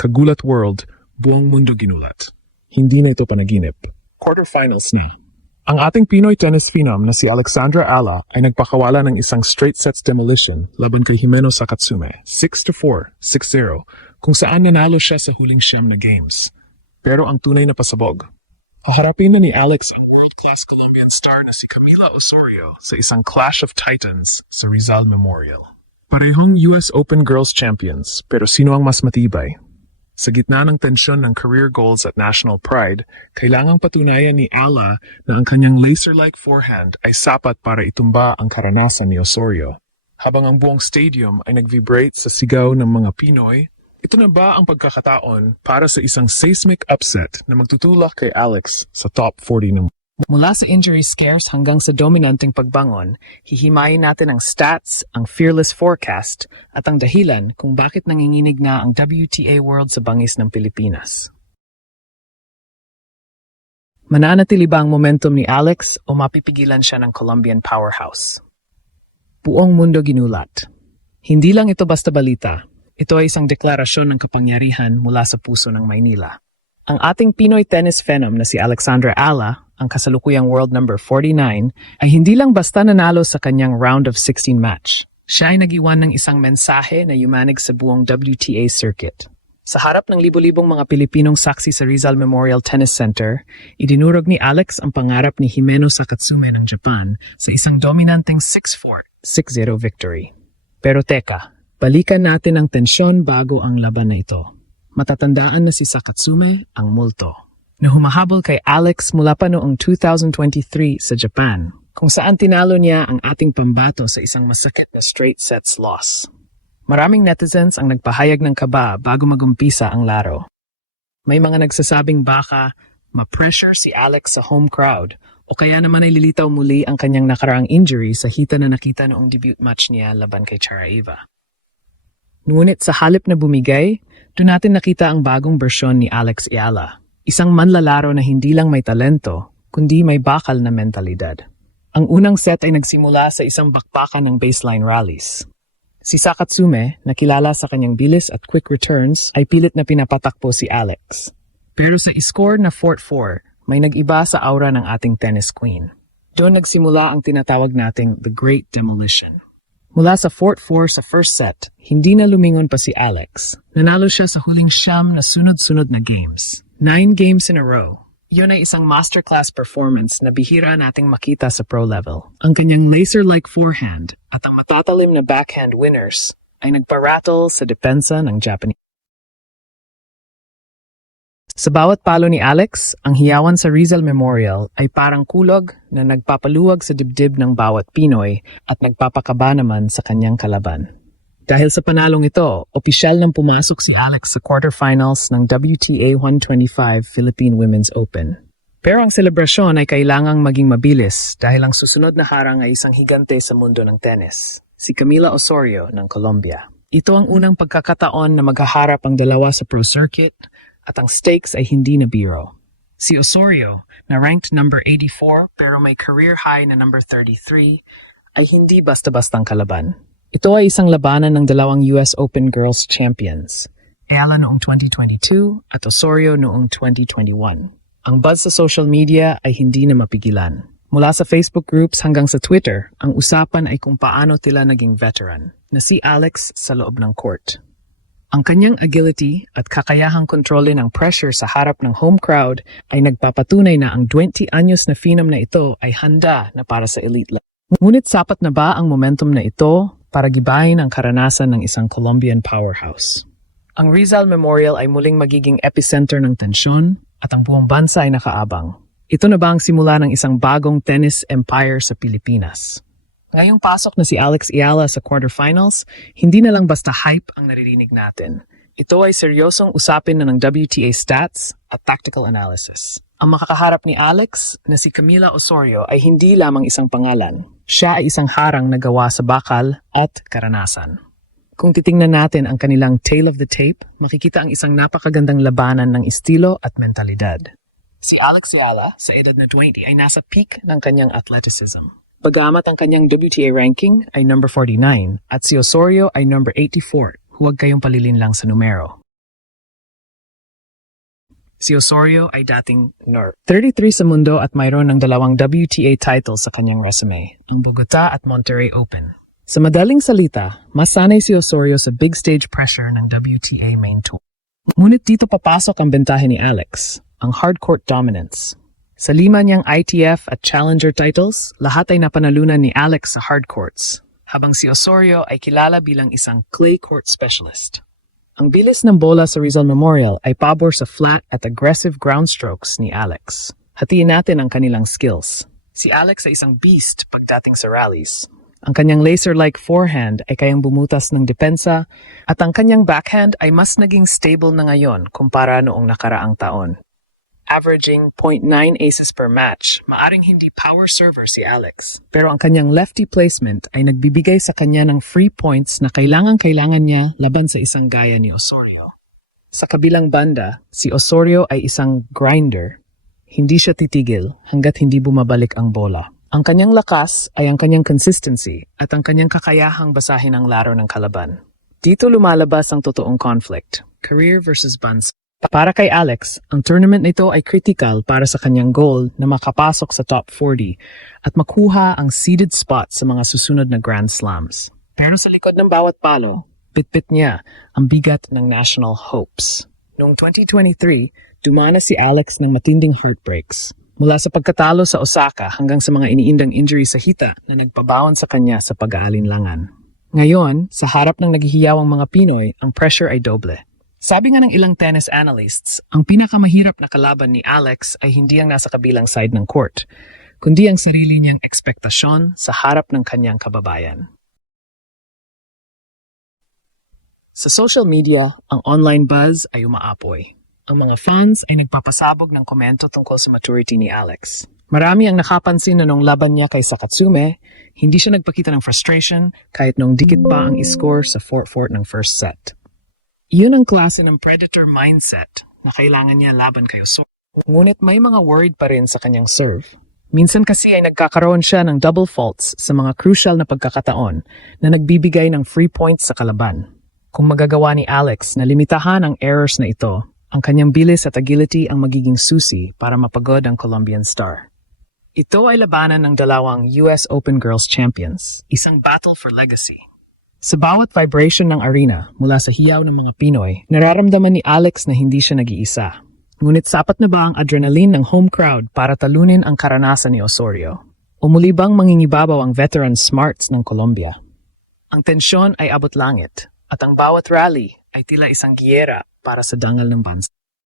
Kagulat World, buong mundo ginulat. Hindi na ito panaginip. Quarterfinals na. Ang ating Pinoy tennis phenom na si Alexandra Ala ay nagpakawala ng isang straight sets demolition laban kay Himeno Sakatsume, 6-4, 6-0, kung saan nanalo siya sa huling siyam na games. Pero ang tunay na pasabog. Haharapin na ni Alex ang world-class Colombian star na si Camila Osorio sa isang Clash of Titans sa Rizal Memorial. Parehong US Open Girls Champions, pero sino ang mas matibay? Sa gitna ng tensyon ng career goals at national pride, kailangang patunayan ni Ala na ang kanyang laser-like forehand ay sapat para itumba ang karanasan ni Osorio. Habang ang buong stadium ay nag-vibrate sa sigaw ng mga Pinoy, ito na ba ang pagkakataon para sa isang seismic upset na magtutulak kay Alex sa top 40 ng Mula sa injury scares hanggang sa dominanteng pagbangon, hihimayin natin ang stats, ang fearless forecast, at ang dahilan kung bakit nanginginig na ang WTA World sa bangis ng Pilipinas. Mananatili ba ang momentum ni Alex o mapipigilan siya ng Colombian powerhouse? Buong mundo ginulat. Hindi lang ito basta balita. Ito ay isang deklarasyon ng kapangyarihan mula sa puso ng Maynila. Ang ating Pinoy tennis phenom na si Alexandra Ala, ang kasalukuyang world number 49, ay hindi lang basta nanalo sa kanyang round of 16 match. Siya ay nag-iwan ng isang mensahe na yumanig sa buong WTA circuit. Sa harap ng libo-libong mga Pilipinong saksi sa Rizal Memorial Tennis Center, idinurog ni Alex ang pangarap ni Himeno Sakatsume ng Japan sa isang dominanteng 6-4, 6-0 victory. Pero teka, balikan natin ang tensyon bago ang laban na ito. Matatandaan na si Sakatsume ang multo na humahabol kay Alex mula pa noong 2023 sa Japan, kung saan tinalo niya ang ating pambato sa isang masakit na straight sets loss. Maraming netizens ang nagpahayag ng kaba bago magumpisa ang laro. May mga nagsasabing baka ma-pressure si Alex sa home crowd o kaya naman ay lilitaw muli ang kanyang nakaraang injury sa hita na nakita noong debut match niya laban kay Charaiva. Ngunit sa halip na bumigay, doon natin nakita ang bagong bersyon ni Alex Ayala. Isang manlalaro na hindi lang may talento, kundi may bakal na mentalidad. Ang unang set ay nagsimula sa isang bakbakan ng baseline rallies. Si Sakatsume, na kilala sa kanyang bilis at quick returns, ay pilit na pinapatakbo si Alex. Pero sa score na 4-4, may nag-iba sa aura ng ating tennis queen. Doon nagsimula ang tinatawag nating The Great Demolition. Mula sa 4-4 sa first set, hindi na lumingon pa si Alex. Nanalo siya sa huling siyam na sunod-sunod na games. 9 games in a row. Yun ay isang masterclass performance na bihira nating makita sa pro level. Ang kanyang laser-like forehand at ang matatalim na backhand winners ay nagparattle sa depensa ng Japanese. Sa bawat palo ni Alex, ang hiyawan sa Rizal Memorial ay parang kulog na nagpapaluwag sa dibdib ng bawat Pinoy at nagpapakaba naman sa kanyang kalaban. Dahil sa panalong ito, opisyal nang pumasok si Alex sa quarterfinals ng WTA 125 Philippine Women's Open. Pero ang selebrasyon ay kailangang maging mabilis dahil ang susunod na harang ay isang higante sa mundo ng tennis, si Camila Osorio ng Colombia. Ito ang unang pagkakataon na maghaharap ang dalawa sa pro circuit at ang stakes ay hindi na biro. Si Osorio, na ranked number 84 pero may career high na number 33, ay hindi basta-bastang kalaban. Ito ay isang labanan ng dalawang US Open Girls Champions, Ayala noong 2022 at Osorio noong 2021. Ang buzz sa social media ay hindi na mapigilan. Mula sa Facebook groups hanggang sa Twitter, ang usapan ay kung paano tila naging veteran na si Alex sa loob ng court. Ang kanyang agility at kakayahang kontrolin ang pressure sa harap ng home crowd ay nagpapatunay na ang 20 anyos na phenom na ito ay handa na para sa elite level. Ngunit sapat na ba ang momentum na ito para gibahin ang karanasan ng isang Colombian powerhouse? Ang Rizal Memorial ay muling magiging epicenter ng tensyon at ang buong bansa ay nakaabang. Ito na ba ang simula ng isang bagong tennis empire sa Pilipinas? Ngayong pasok na si Alex Ayala sa quarterfinals, hindi na lang basta hype ang naririnig natin. Ito ay seryosong usapin na ng WTA stats at tactical analysis. Ang makakaharap ni Alex na si Camila Osorio ay hindi lamang isang pangalan. Siya ay isang harang na gawa sa bakal at karanasan. Kung titingnan natin ang kanilang tail of the tape, makikita ang isang napakagandang labanan ng estilo at mentalidad. Si Alex Ayala, sa edad na 20, ay nasa peak ng kanyang athleticism. Bagamat ang kanyang WTA ranking ay number 49 at si Osorio ay number 84, huwag kayong palilin lang sa numero. Si Osorio ay dating NERP. 33 sa mundo at mayroon ng 2 WTA titles sa kanyang resume, ang Bogota at Monterrey Open. Sa madaling salita, mas sanay si Osorio sa big stage pressure ng WTA Main Tour. Ngunit dito papasok ang bentahe ni Alex, ang hardcourt dominance. Sa 5 niyang ITF at Challenger titles, lahat ay napanalunan ni Alex sa hardcourts, habang si Osorio ay kilala bilang isang clay court specialist. Ang bilis ng bola sa Rizal Memorial ay pabor sa flat at aggressive ground strokes ni Alex. Hatiin natin ang kanilang skills. Si Alex ay isang beast pagdating sa rallies. Ang kanyang laser-like forehand ay kayang bumutas ng depensa at ang kanyang backhand ay mas naging stable na ngayon kumpara noong nakaraang taon. Averaging 0.9 aces per match, maaring hindi power server si Alex. Pero ang kanyang lefty placement ay nagbibigay sa kanya ng free points na kailangan niya laban sa isang gaya ni Osorio. Sa kabilang banda, si Osorio ay isang grinder. Hindi siya titigil hanggat hindi bumabalik ang bola. Ang kanyang lakas ay ang kanyang consistency at ang kanyang kakayahang basahin ang laro ng kalaban. Dito lumalabas ang totoong conflict, career versus bansa. Para kay Alex, ang tournament nito ay critical para sa kanyang goal na makapasok sa top 40 at makuha ang seeded spot sa mga susunod na Grand Slams. Pero sa likod ng bawat palo, bitbit niya ang bigat ng national hopes. Noong 2023, dumana si Alex ng matinding heartbreaks. Mula sa pagkatalo sa Osaka hanggang sa mga iniindang injury sa hita na nagpabaon sa kanya sa pag-aalinlangan. Ngayon, sa harap ng naghihiyawang mga Pinoy, ang pressure ay doble. Sabi nga ng ilang tennis analysts, ang pinakamahirap na kalaban ni Alex ay hindi ang nasa kabilang side ng court, kundi ang sarili niyang ekspektasyon sa harap ng kanyang kababayan. Sa social media, ang online buzz ay umaapoy. Ang mga fans ay nagpapasabog ng komento tungkol sa maturity ni Alex. Marami ang nakapansin na nung laban niya kay Sakatsume, hindi siya nagpakita ng frustration kahit nung dikit pa ang score sa 4-4 ng first set. Iyon ang klase ng predator mindset na kailangan niya laban kay Osorio. Ngunit may mga worried pa rin sa kanyang serve. Minsan kasi ay nagkakaroon siya ng double faults sa mga crucial na pagkakataon na nagbibigay ng free points sa kalaban. Kung magagawa ni Alex na limitahan ang errors na ito, ang kanyang bilis at agility ang magiging susi para mapagod ang Colombian star. Ito ay labanan ng 2 US Open Girls Champions, isang battle for legacy. Sa bawat vibration ng arena mula sa hiyaw ng mga Pinoy, nararamdaman ni Alex na hindi siya nag-iisa. Ngunit sapat na ba ang adrenaline ng home crowd para talunin ang karanasan ni Osorio? O muli bang mangingibabaw ang veteran smarts ng Colombia? Ang tensyon ay abot langit at ang bawat rally ay tila isang giyera para sa dangal ng bansa.